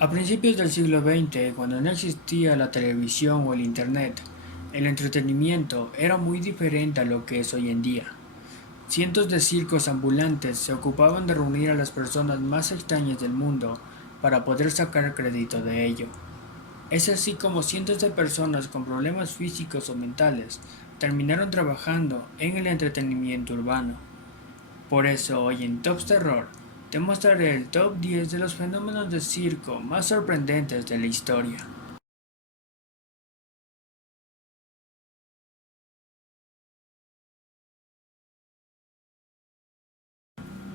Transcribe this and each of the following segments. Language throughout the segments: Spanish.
A principios del siglo XX, cuando no existía la televisión o el Internet, el entretenimiento era muy diferente a lo que es hoy en día. Cientos de circos ambulantes se ocupaban de reunir a las personas más extrañas del mundo para poder sacar crédito de ello. Es así como cientos de personas con problemas físicos o mentales terminaron trabajando en el entretenimiento urbano. Por eso hoy en Tops Terror te mostraré el top 10 de los fenómenos de circo más sorprendentes de la historia.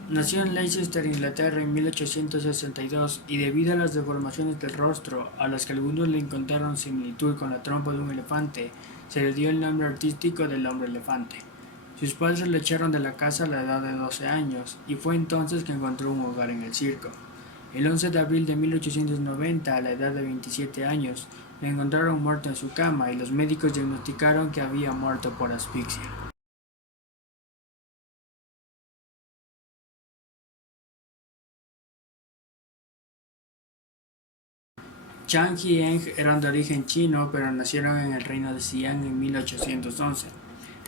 Nació en Leicester, Inglaterra en 1862 y debido a las deformaciones del rostro, a las que algunos le encontraron similitud con la trompa de un elefante, se le dio el nombre artístico del hombre elefante. Sus padres le echaron de la casa a la edad de 12 años y fue entonces que encontró un hogar en el circo. El 11 de abril de 1890, a la edad de 27 años, le encontraron muerto en su cama y los médicos diagnosticaron que había muerto por asfixia. Chang y Eng eran de origen chino, pero nacieron en el reino de Xi'an en 1811.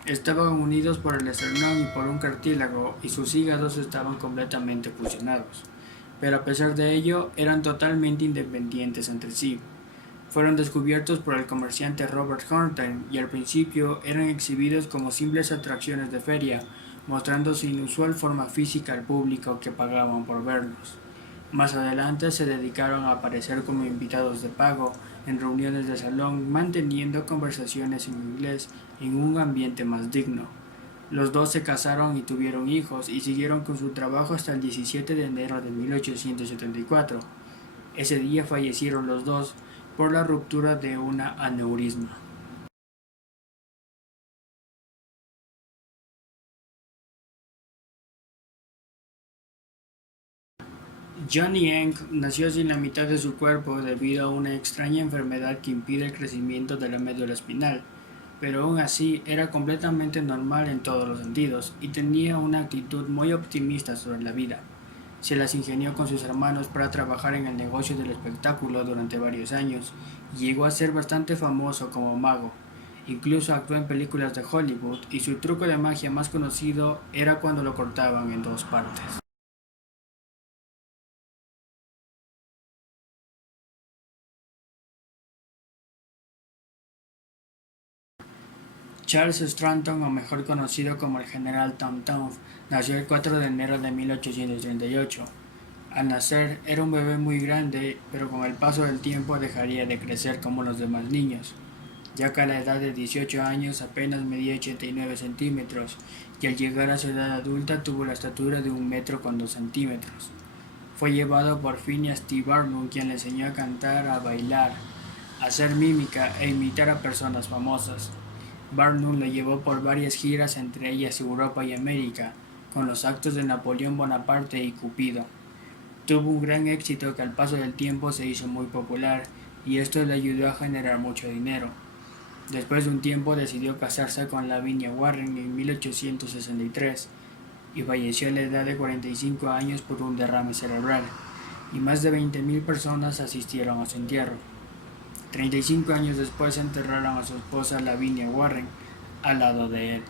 Estaban unidos por el esternón y por un cartílago, y sus hígados estaban completamente fusionados. Pero a pesar de ello, eran totalmente independientes entre sí. Fueron descubiertos por el comerciante Robert Horton y al principio eran exhibidos como simples atracciones de feria, mostrando su inusual forma física al público que pagaban por verlos. Más adelante se dedicaron a aparecer como invitados de pago en reuniones de salón, manteniendo conversaciones en inglés en un ambiente más digno. Los dos se casaron y tuvieron hijos y siguieron con su trabajo hasta el 17 de enero de 1874. Ese día fallecieron los dos por la ruptura de una aneurisma. Johnny Eng nació sin la mitad de su cuerpo debido a una extraña enfermedad que impide el crecimiento de la médula espinal, pero aún así era completamente normal en todos los sentidos y tenía una actitud muy optimista sobre la vida. Se las ingenió con sus hermanos para trabajar en el negocio del espectáculo durante varios años y llegó a ser bastante famoso como mago. Incluso actuó en películas de Hollywood y su truco de magia más conocido era cuando lo cortaban en dos partes. Charles Stratton, o mejor conocido como el General Tom Thumb, nació el 4 de enero de 1838. Al nacer era un bebé muy grande, pero con el paso del tiempo dejaría de crecer como los demás niños, ya que a la edad de 18 años apenas medía 89 centímetros y al llegar a su edad adulta tuvo la estatura de 1 metro con 2 centímetros. Fue llevado por Phineas T. Barnum, quien le enseñó a cantar, a bailar, a hacer mímica e imitar a personas famosas. Barnum lo llevó por varias giras, entre ellas Europa y América, con los actos de Napoleón Bonaparte y Cupido. Tuvo un gran éxito que al paso del tiempo se hizo muy popular y esto le ayudó a generar mucho dinero. Después de un tiempo decidió casarse con Lavinia Warren en 1863 y falleció a la edad de 45 años por un derrame cerebral, y más de 20.000 personas asistieron a su entierro. 35 años después enterraron a su esposa Lavinia Warren al lado de él.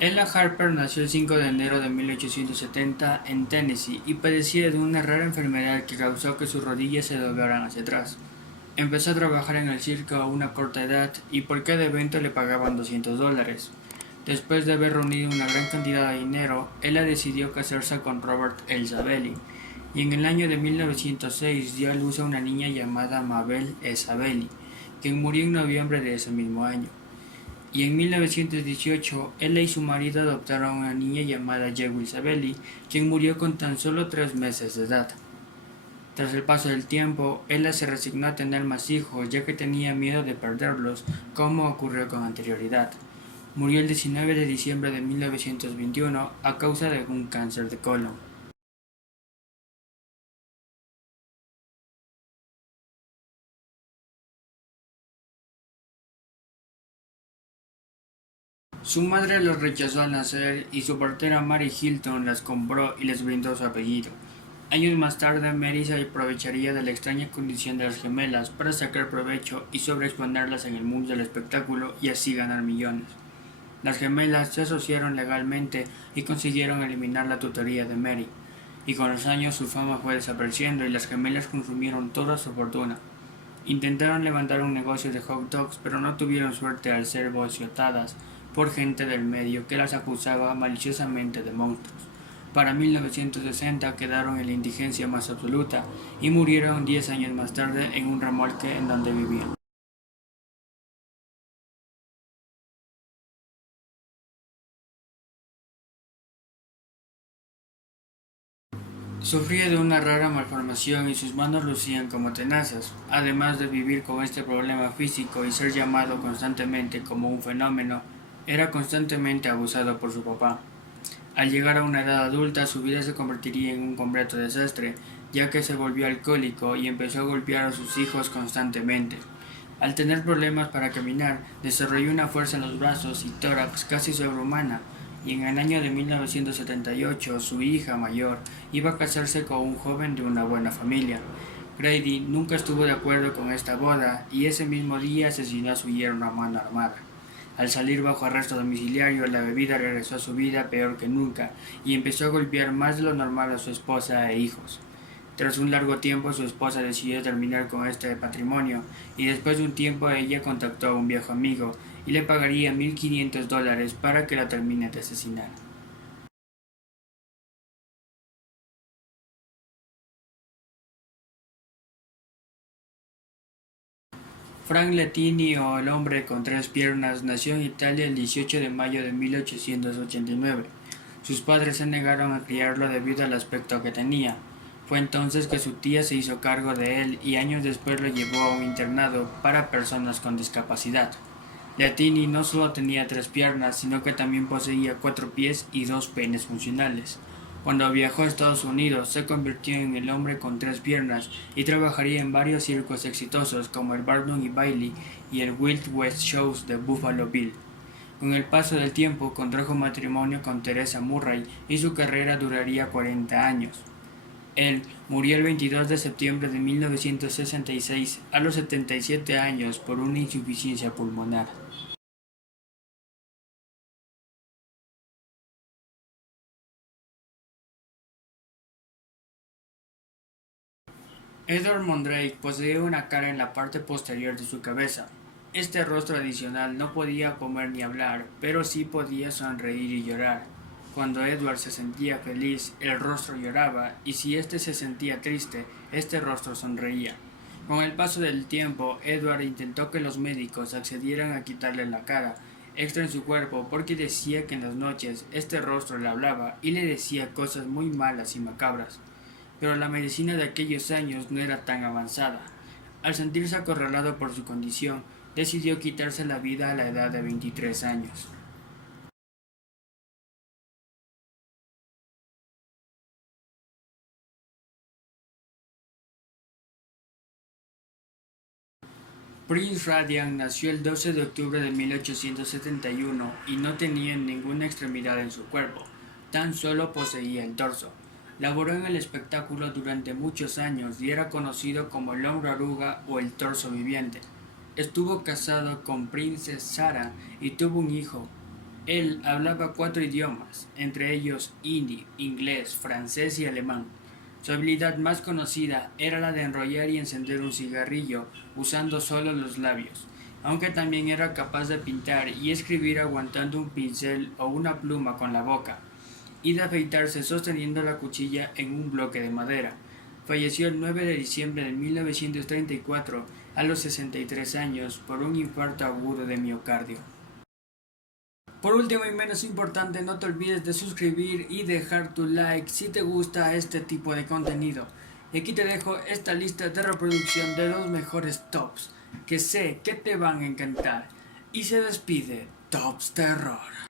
Ella Harper nació el 5 de enero de 1870 en Tennessee y padecía de una rara enfermedad que causó que sus rodillas se doblaran hacia atrás. Empezó a trabajar en el circo a una corta edad y por cada evento le pagaban $200. Después de haber reunido una gran cantidad de dinero, ella decidió casarse con Robert Sabelli y en el año de 1906 dio a luz a una niña llamada Mabel Sabelli, quien murió en noviembre de ese mismo año. Y en 1918, ella y su marido adoptaron a una niña llamada Jewel Sabelli, quien murió con tan solo 3 meses de edad. Tras el paso del tiempo, ella se resignó a tener más hijos ya que tenía miedo de perderlos, como ocurrió con anterioridad. Murió el 19 de diciembre de 1921 a causa de un cáncer de colon. Su madre los rechazó al nacer y su partera Mary Hilton las compró y les brindó su apellido. Años más tarde, Mary se aprovecharía de la extraña condición de las gemelas para sacar provecho y sobreexponerlas en el mundo del espectáculo y así ganar millones. Las gemelas se asociaron legalmente y consiguieron eliminar la tutoría de Mary, y con los años su fama fue desapareciendo y las gemelas consumieron toda su fortuna. Intentaron levantar un negocio de hot dogs, pero no tuvieron suerte al ser boicotadas por gente del medio que las acusaba maliciosamente de monstruos. Para 1960 quedaron en la indigencia más absoluta y murieron 10 años más tarde en un remolque en donde vivían. Sufría de una rara malformación y sus manos lucían como tenazas, además de vivir con este problema físico y ser llamado constantemente como un fenómeno, era constantemente abusado por su papá. Al llegar a una edad adulta, su vida se convertiría en un completo desastre, ya que se volvió alcohólico y empezó a golpear a sus hijos constantemente. Al tener problemas para caminar, desarrolló una fuerza en los brazos y tórax casi sobrehumana, y en el año de 1978 su hija mayor iba a casarse con un joven de una buena familia. Grady nunca estuvo de acuerdo con esta boda y ese mismo día asesinó a su yerno a mano armada. Al salir bajo arresto domiciliario, la bebida regresó a su vida peor que nunca y empezó a golpear más de lo normal a su esposa e hijos. Tras un largo tiempo, su esposa decidió terminar con este patrimonio y después de un tiempo ella contactó a un viejo amigo y le pagaría $1,500 para que la termine de asesinar. Frank Lettini, o el hombre con tres piernas, nació en Italia el 18 de mayo de 1889. Sus padres se negaron a criarlo debido al aspecto que tenía. Fue entonces que su tía se hizo cargo de él y años después lo llevó a un internado para personas con discapacidad. Lettini no solo tenía tres piernas, sino que también poseía cuatro pies y dos penes funcionales. Cuando viajó a Estados Unidos, se convirtió en el hombre con tres piernas y trabajaría en varios circos exitosos como el Barnum y Bailey y el Wild West Shows de Buffalo Bill. Con el paso del tiempo, contrajo matrimonio con Teresa Murray y su carrera duraría 40 años. Él murió el 22 de septiembre de 1966 a los 77 años por una insuficiencia pulmonar. Edward Mondrake poseía una cara en la parte posterior de su cabeza. Este rostro adicional no podía comer ni hablar, pero sí podía sonreír y llorar. Cuando Edward se sentía feliz, el rostro lloraba, y si éste se sentía triste, este rostro sonreía. Con el paso del tiempo, Edward intentó que los médicos accedieran a quitarle la cara extra en su cuerpo porque decía que en las noches este rostro le hablaba y le decía cosas muy malas y macabras. Pero la medicina de aquellos años no era tan avanzada. Al sentirse acorralado por su condición, decidió quitarse la vida a la edad de 23 años. Prince Radiant nació el 12 de octubre de 1871 y no tenía ninguna extremidad en su cuerpo, tan solo poseía el torso. Laboró en el espectáculo durante muchos años y era conocido como el hombre oruga o el torso viviente. Estuvo casado con Princess Sarah y tuvo un hijo. Él hablaba cuatro idiomas, entre ellos hindi, inglés, francés y alemán. Su habilidad más conocida era la de enrollar y encender un cigarrillo usando solo los labios, aunque también era capaz de pintar y escribir aguantando un pincel o una pluma con la boca, y de afeitarse sosteniendo la cuchilla en un bloque de madera. Falleció el 9 de diciembre de 1934 a los 63 años por un infarto agudo de miocardio. Por último y menos importante, no te olvides de suscribir y dejar tu like si te gusta este tipo de contenido. Y aquí te dejo esta lista de reproducción de los mejores tops que sé que te van a encantar. Y se despide Tops Terror.